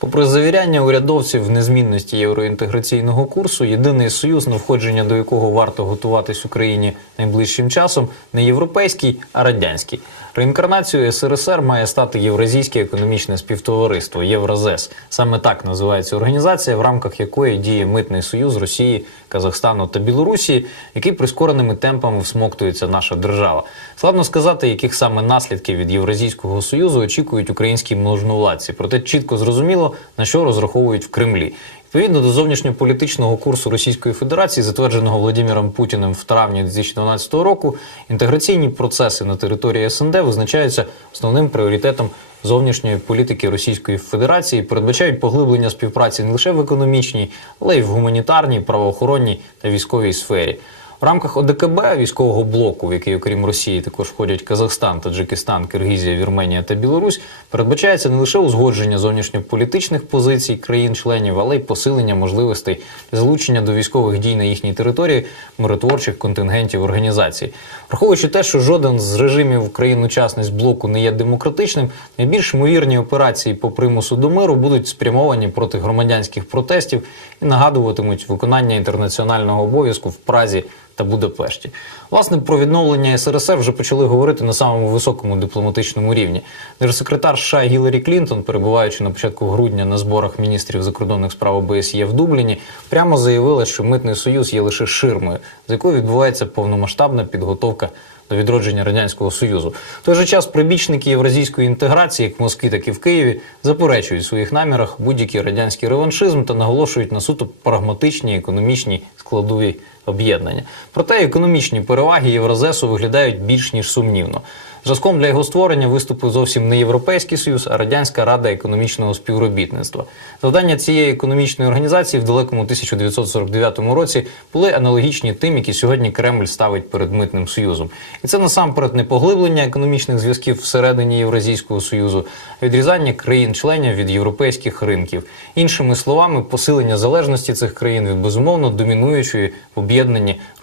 Попри завіряння урядовців в незмінності євроінтеграційного курсу, єдиний союз, на входження до якого варто готуватись Україні найближчим часом, не європейський, а радянський. Реінкарнацією СРСР має стати Євразійське економічне співтовариство Євразес. Саме так називається організація, в рамках якої діє митний союз Росії, Казахстану та Білорусі, який прискореними темпами всмоктується наша держава. Складно сказати, яких саме наслідків від Євразійського союзу очікують українські можновладці. Проте чітко зрозуміло на що розраховують в Кремлі. Відповідно до зовнішньополітичного курсу Російської Федерації, затвердженого Владимиром Путіним в травні 2012 року, інтеграційні процеси на території СНД визначаються основним пріоритетом зовнішньої політики Російської Федерації, передбачають поглиблення співпраці не лише в економічній, але й в гуманітарній, правоохоронній та військовій сфері. В рамках ОДКБ військового блоку, в який, окрім Росії, також входять Казахстан, Таджикистан, Киргізія, Вірменія та Білорусь, передбачається не лише узгодження зовнішньополітичних позицій країн-членів, але й посилення можливостей залучення до військових дій на їхній території миротворчих контингентів організацій. Враховуючи те, що жоден з режимів країн-учасниць блоку не є демократичним, найбільш ймовірні операції по примусу до миру будуть спрямовані проти громадянських протестів і нагадуватимуть виконання інтернаціонального обов'язку в Празі та Будапешті. Власне, про відновлення СРСР вже почали говорити на самому високому дипломатичному рівні. Держсекретар США Гіларі Клінтон, перебуваючи на початку грудня на зборах міністрів закордонних справ ОБСЄ в Дубліні, прямо заявила, що митний союз є лише ширмою, з якою відбувається повномасштабна підготовка до відродження радянського союзу. В той же час прибічники євразійської інтеграції, як в Москві, так і в Києві, заперечують в своїх намірах будь-який радянський реваншизм та наголошують на суто прагматичні економічні складові об'єднання. Проте економічні переваги Євразесу виглядають більш ніж сумнівно. Зразком для його створення виступив зовсім не Європейський Союз, а Радянська Рада економічного співробітництва. Завдання цієї економічної організації в далекому 1949 році були аналогічні тим, які сьогодні Кремль ставить перед митним союзом. І це насамперед не поглиблення економічних зв'язків всередині Євразійського союзу, а відрізання країн-членів від європейських ринків. Іншими словами, посилення залежності цих країн від безумовно домінуючої в об'єднанні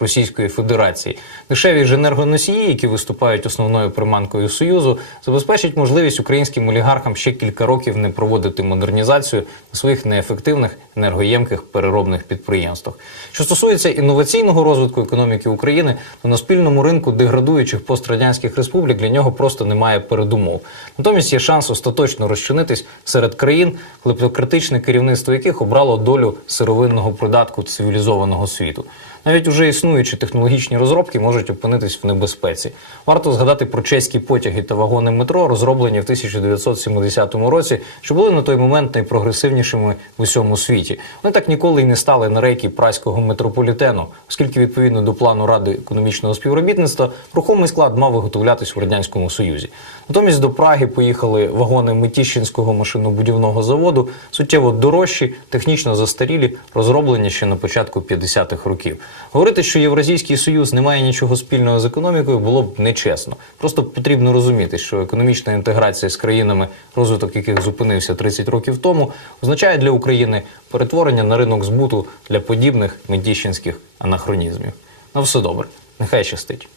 Російської Федерації. Дешеві ж енергоносії, які виступають основною приманкою союзу, забезпечать можливість українським олігархам ще кілька років не проводити модернізацію на своїх неефективних енергоємких переробних підприємствах. Що стосується інноваційного розвитку економіки України, то на спільному ринку деградуючих пострадянських республік для нього просто немає передумов. Натомість є шанс остаточно розчинитись серед країн, клептократичне керівництво яких обрало долю сировинного придатку цивілізованого світу. Навіть уже існуючі технологічні розробки можуть опинитись в небезпеці. Варто згадати про чеські потяги та вагони метро, розроблені в 1970 році, що були на той момент найпрогресивнішими в усьому світі. Вони так ніколи й не стали на рейки праського метрополітену, оскільки відповідно до плану Ради економічного співробітництва рухомий склад мав виготовлятись в радянському союзі. Натомість до Праги поїхали вагони Метіщинського машинобудівного заводу, суттєво дорожчі, технічно застарілі, розроблені ще на початку 50-х років. Говорити, що Євразійський союз не має нічого спільного з економікою, було б нечесно. Просто потрібно розуміти, що економічна інтеграція з країнами, розвиток яких зупинився 30 років тому, означає для України перетворення на ринок збуту для подібних медіщинських анахронізмів. На все добре, нехай щастить.